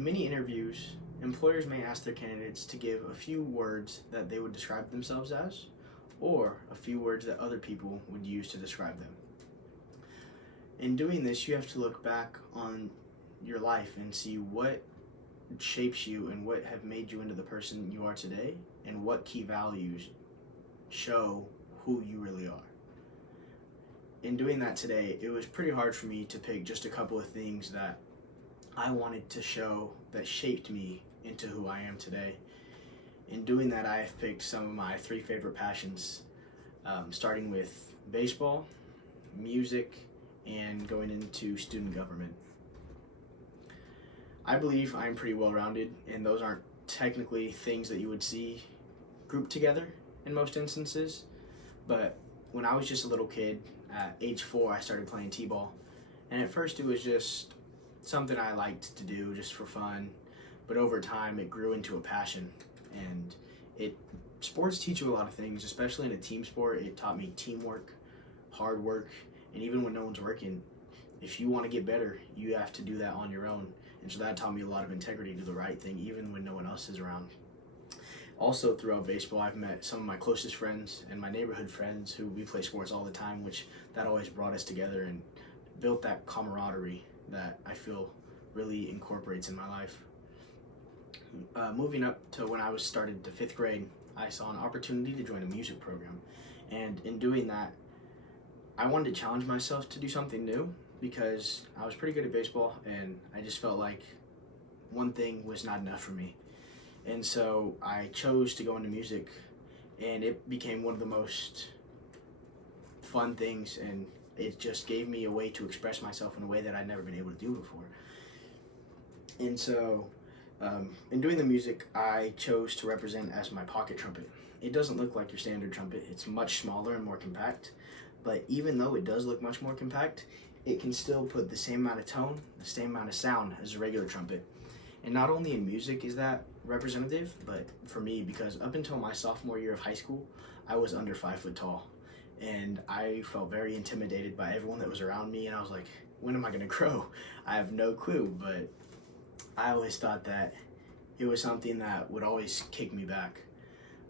In many interviews, employers may ask their candidates to give a few words that they would describe themselves as, or a few words that other people would use to describe them. In doing this, you have to look back on your life and see what shapes you and what have made you into the person you are today, and what key values show who you really are. In doing that today, it was pretty hard for me to pick just a couple of things that I wanted to show that shaped me into who I am today. In doing that, I have picked some of my 3 favorite passions, starting with baseball, music, and going into student government. I believe I'm pretty well-rounded, and those aren't technically things that you would see grouped together in most instances, but when I was just a little kid, at age 4, I started playing t-ball, and at first it was just something I liked to do just for fun, but over time it grew into a passion. And sports teach you a lot of things, especially in a team sport. It taught me teamwork, hard work, and even when no one's working, if you want to get better, you have to do that on your own. And so that taught me a lot of integrity, to do the right thing even when no one else is around. Also, throughout baseball, I've met some of my closest friends and my neighborhood friends who we play sports all the time, which that always brought us together and built that camaraderie that I feel really incorporates in my life. Moving up to when I was started to 5th grade, I saw an opportunity to join a music program. And in doing that, I wanted to challenge myself to do something new, because I was pretty good at baseball and I just felt like one thing was not enough for me. And so I chose to go into music, and it became one of the most fun things, and it just gave me a way to express myself in a way that I'd never been able to do before. And so in doing the music, I chose to represent as my pocket trumpet. It doesn't look like your standard trumpet. It's much smaller and more compact, but even though it does look much more compact, it can still put the same amount of tone, the same amount of sound as a regular trumpet. And not only in music is that representative, but for me, because up until my sophomore year of high school, I was under 5 foot tall. And I felt very intimidated by everyone that was around me, and I was like, when am I gonna grow? I have no clue, but I always thought that it was something that would always kick me back.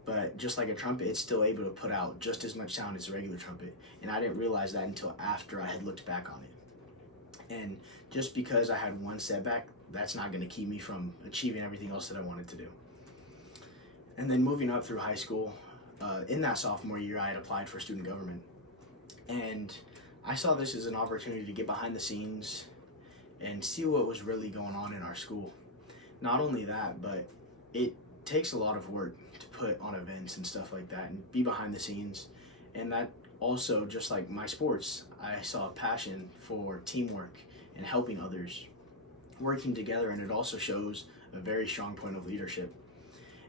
But just like a trumpet, it's still able to put out just as much sound as a regular trumpet. And I didn't realize that until after I had looked back on it. And just because I had one setback, that's not gonna keep me from achieving everything else that I wanted to do. And then moving up through high school, in that sophomore year, I had applied for student government. And I saw this as an opportunity to get behind the scenes and see what was really going on in our school. Not only that, but it takes a lot of work to put on events and stuff like that and be behind the scenes. And that also, just like my sports, I saw a passion for teamwork and helping others, working together, and it also shows a very strong point of leadership.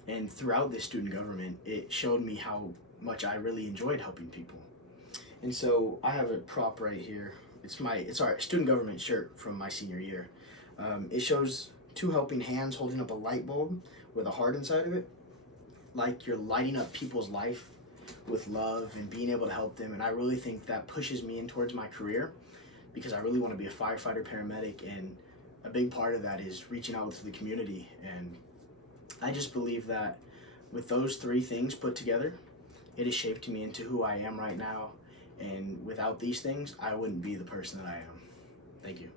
And throughout this student government, it showed me how much I really enjoyed helping people. And so I have a prop right here. It's our student government shirt from my senior year. It shows 2 helping hands holding up a light bulb with a heart inside of it, like you're lighting up people's life with love and being able to help them. And I really think that pushes me in towards my career, because I really want to be a firefighter, paramedic, and a big part of that is reaching out to the community. And I just believe that with those 3 things put together, it has shaped me into who I am right now. And without these things, I wouldn't be the person that I am. Thank you.